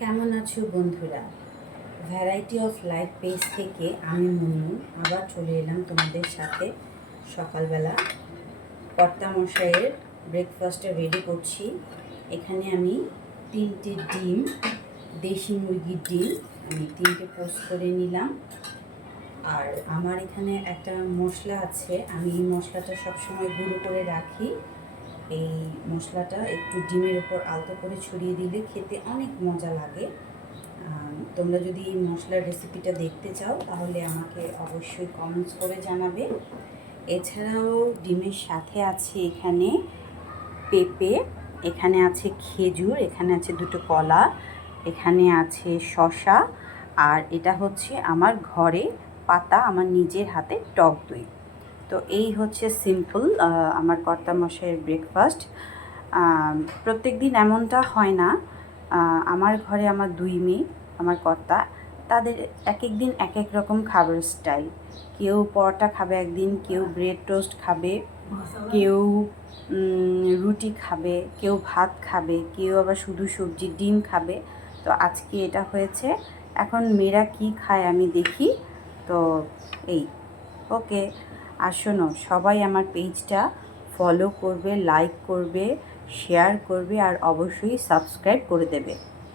কেমন আছো বন্ধুরা? ভ্যারাইটি অফ লাইফ পেজ থেকে আমি মুনমুন আবার চলে এলাম তোমাদের সাথে সকালবেলা কর্তা মশাইয়ের ব্রেকফাস্টটা রেডি করছি। এখানে আমি তিনটে ডিম, দেশি মুরগির ডিম, আমি তিনটে পোস্ট করে নিলাম। আর আমার এখানে একটা মশলা আছে, আমি এই মশলাটা সবসময় গুঁড়ো করে রাখি। এই মশলাটা একটু ডিমের উপর আলতো করে ছড়িয়ে দিলে খেতে অনেক মজা লাগে। তোমরা যদি এই মশলার রেসিপিটা দেখতে চাও, তাহলে আমাকে অবশ্যই কমেন্টস করে জানাবে। এছাড়াও ডিমের সাথে আছে এখানে পেঁপে, এখানে আছে খেজুর, এখানে আছে দুটো কলা, এখানে আছে শশা আর এটা হচ্ছে আমার ঘরে পাতা আমার নিজের হাতে টক দই। তো এই হচ্ছে সিম্পল আমার কর্তা মশাইয়ের ব্রেকফাস্ট প্রত্যেক দিন এমনটা হয় না আমার ঘরে আমার দুই মেয়ে, আমার কর্তা, তাদের এক এক দিন এক এক রকম খাবার স্টাইল কেউ পরোটা খাবে একদিন, কেউ ব্রেড টোস্ট খাবে, কেউ রুটি খাবে, কেউ ভাত খাবে, কেউ আবার শুধু সবজি, ডিম খাবে। তো আজকে এটা হয়েছে। এখন মেয়েরা কি খায় আমি দেখি। তো এই ওকে আর শোনো, সবাই আমার পেজটা ফলো করবে লাইক করবে শেয়ার করবে আর অবশ্যই সাবস্ক্রাইব করে দেবে।